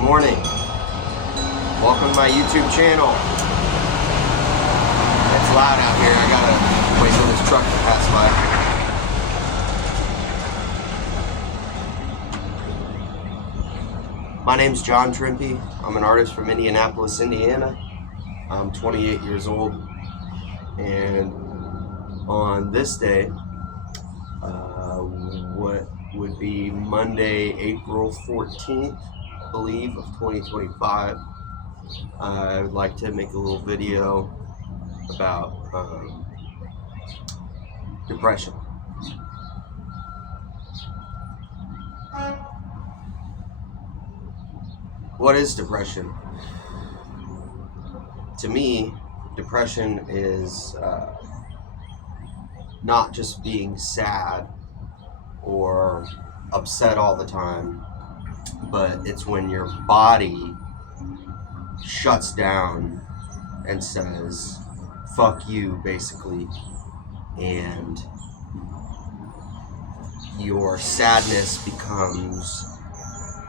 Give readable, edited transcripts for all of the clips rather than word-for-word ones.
morning. Welcome to my YouTube channel. It's loud out here. I gotta wait for this truck to pass by. My name's John Trimpe. I'm an artist from Indianapolis, Indiana. I'm 28 years old, and on this day, what would be Monday, April 14th, I believe, of 2025, I would like to make a little video about depression. What is depression? To me, depression is not just being sad or upset all the time, but it's when your body shuts down and says, fuck you, basically, and your sadness becomes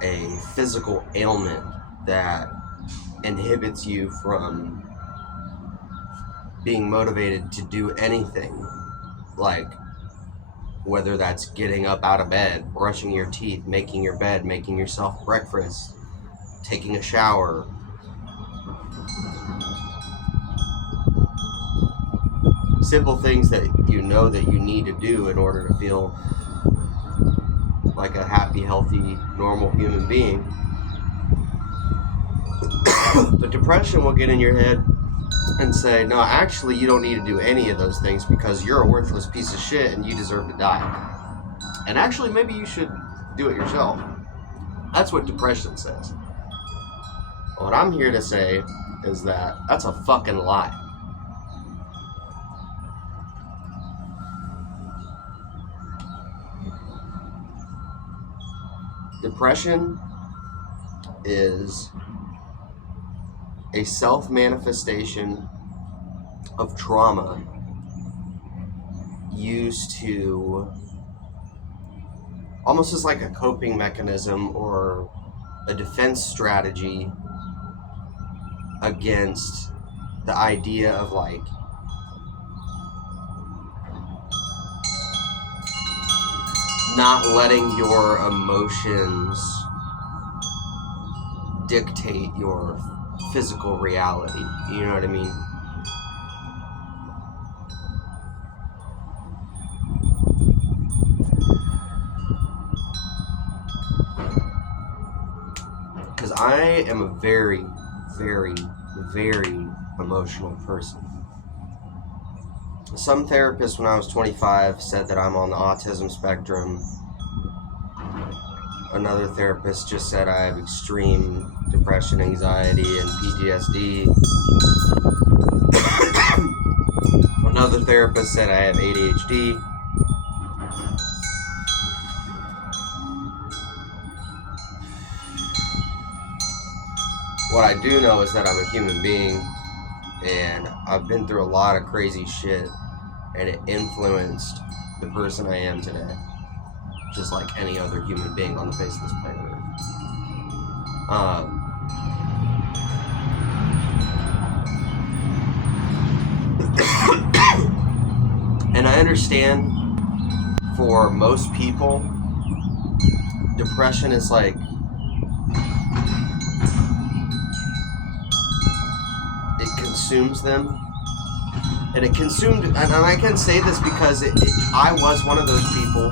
a physical ailment that inhibits you from being motivated to do anything, like whether that's getting up out of bed, brushing your teeth, making your bed, making yourself breakfast, taking a shower. Simple things that you know that you need to do in order to feel like a happy, healthy, normal human being. But depression will get in your head and say, no, actually, you don't need to do any of those things because you're a worthless piece of shit and you deserve to die. And actually, maybe you should do it yourself. That's what depression says. What I'm here to say is that that's a fucking lie. Depression is a self-manifestation of trauma used to almost as like a coping mechanism or a defense strategy against the idea of like not letting your emotions dictate your physical reality. You know what I mean? Because I am a very, very, very emotional person. Some therapists when I was 25 said that I'm on the autism spectrum. Another therapist just said I have extreme depression, anxiety, and PTSD. Another therapist said I have ADHD. What I do know is that I'm a human being, and I've been through a lot of crazy shit, and it influenced the person I am today, just like any other human being on the face of this planet Earth. And I understand for most people, depression is like it consumes them. And it consumed, and I can say this because I was one of those people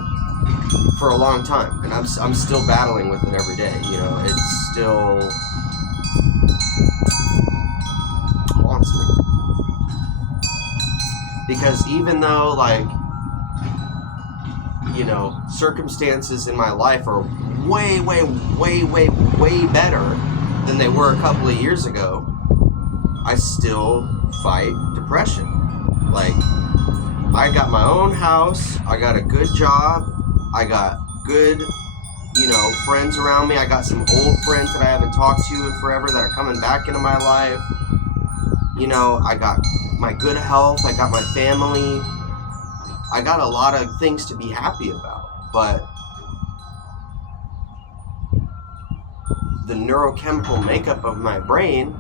for a long time, and I'm still battling with it every day. You know, it still haunts me. Because even though, like, you know, circumstances in my life are way, way, way, way, way better than they were a couple of years ago, I still fight depression. Like, I got my own house, I got a good job, I got good, you know, friends around me. I got some old friends that I haven't talked to in forever that are coming back into my life. You know, I got my good health, I got my family. I got a lot of things to be happy about, but the neurochemical makeup of my brain,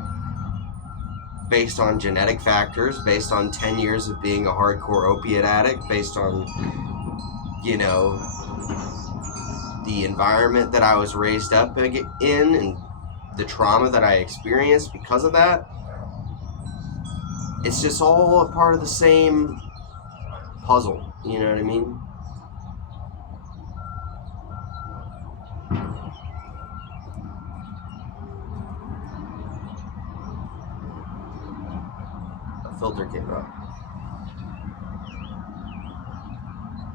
based on genetic factors, based on 10 years of being a hardcore opiate addict, based on, you know, the environment that I was raised up in and the trauma that I experienced because of that. It's just all a part of the same puzzle, you know what I mean? A filter came up.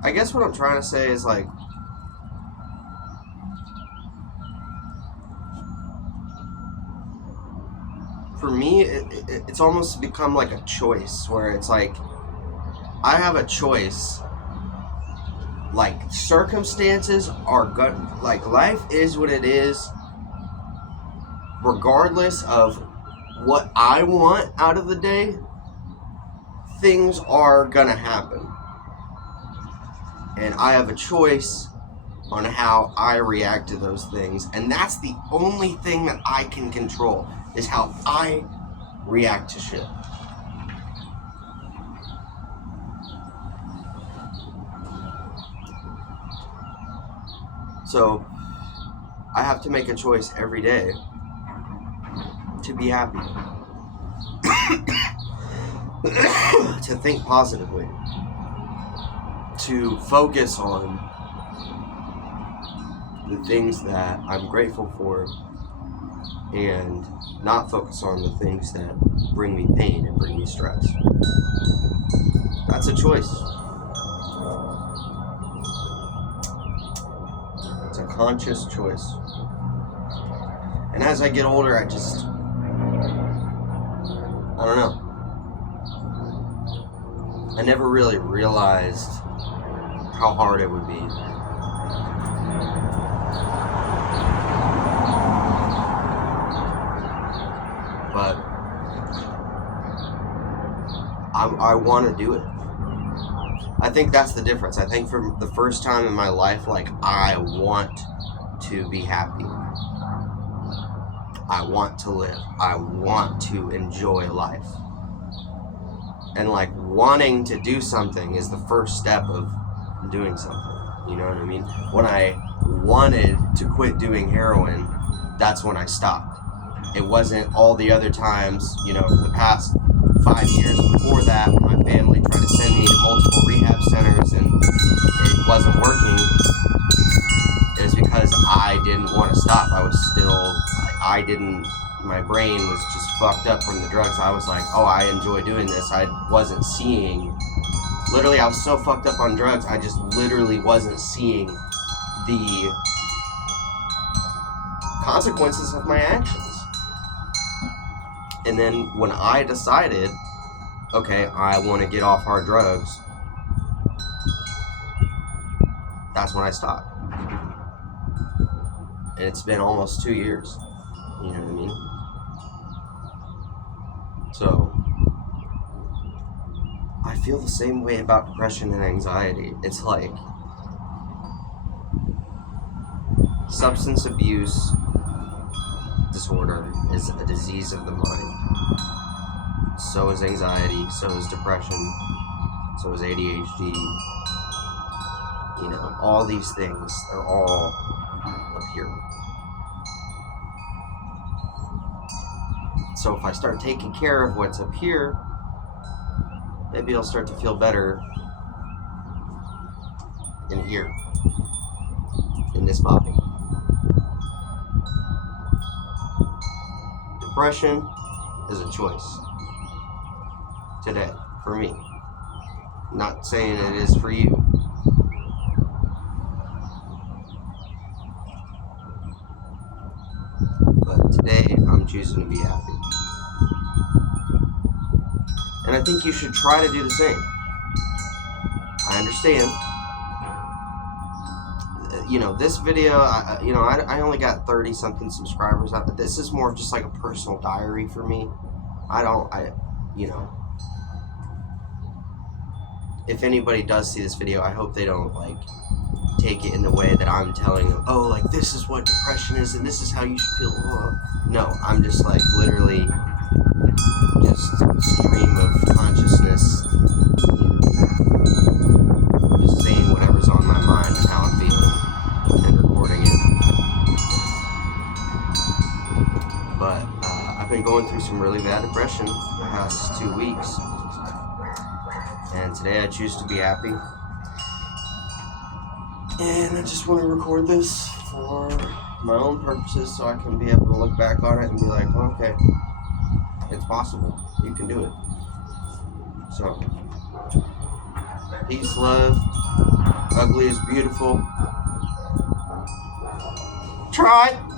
I guess what I'm trying to say is, like, for me, it's almost become like a choice, where it's like, I have a choice. Like, circumstances are good. Like, life is what it is, regardless of what I want out of the day. Things are gonna happen, and I have a choice on how I react to those things, and that's the only thing that I can control, is how I react to shit. So I have to make a choice every day to be happy, to think positively, to focus on the things that I'm grateful for, and not focus on the things that bring me pain and bring me stress. That's a choice. It's a conscious choice. And as I get older, I don't know. I never really realized how hard it would be. But I want to do it. I think that's the difference. I think for the first time in my life, like, I want to be happy. I want to live. I want to enjoy life. And, like, wanting to do something is the first step of doing something. You know what I mean? When I wanted to quit doing heroin, that's when I stopped. It wasn't all the other times, you know, for the past 5 years before that, when my family tried to send me to multiple rehab centers and it wasn't working. It was because I didn't want to stop. I was still, my brain was just fucked up from the drugs. I was like, oh, I enjoy doing this. I wasn't seeing, literally, I was so fucked up on drugs, I just literally wasn't seeing the consequences of my actions. And then when I decided, okay, I want to get off hard drugs, that's when I stopped. And it's been almost 2 years. You know what I mean? So, I feel the same way about depression and anxiety. It's like, substance abuse disorder is a disease of the mind. So is anxiety, so is depression, so is ADHD. You know, all these things, they're all up here. So if I start taking care of what's up here, maybe I'll start to feel better in here, in this body. Depression is a choice today, for me. Not saying it is for you. But today, I'm choosing to be happy. And I think you should try to do the same. I understand. You know, this video, I only got 30-something subscribers. This is more of just like a personal diary for me. If anybody does see this video, I hope they don't, like, take it in the way that I'm telling them, oh, like, this is what depression is and this is how you should feel. No, I'm just like literally just stream of consciousness, just saying whatever's on my mind and how I'm feeling and recording it. But I've been going through some really bad depression the past 2 weeks, and today I choose to be happy. And I just want to record this for my own purposes so I can be able to look back on it and be like, oh, okay, it's possible. You can do it. So, peace, love. Ugly is beautiful. Try it.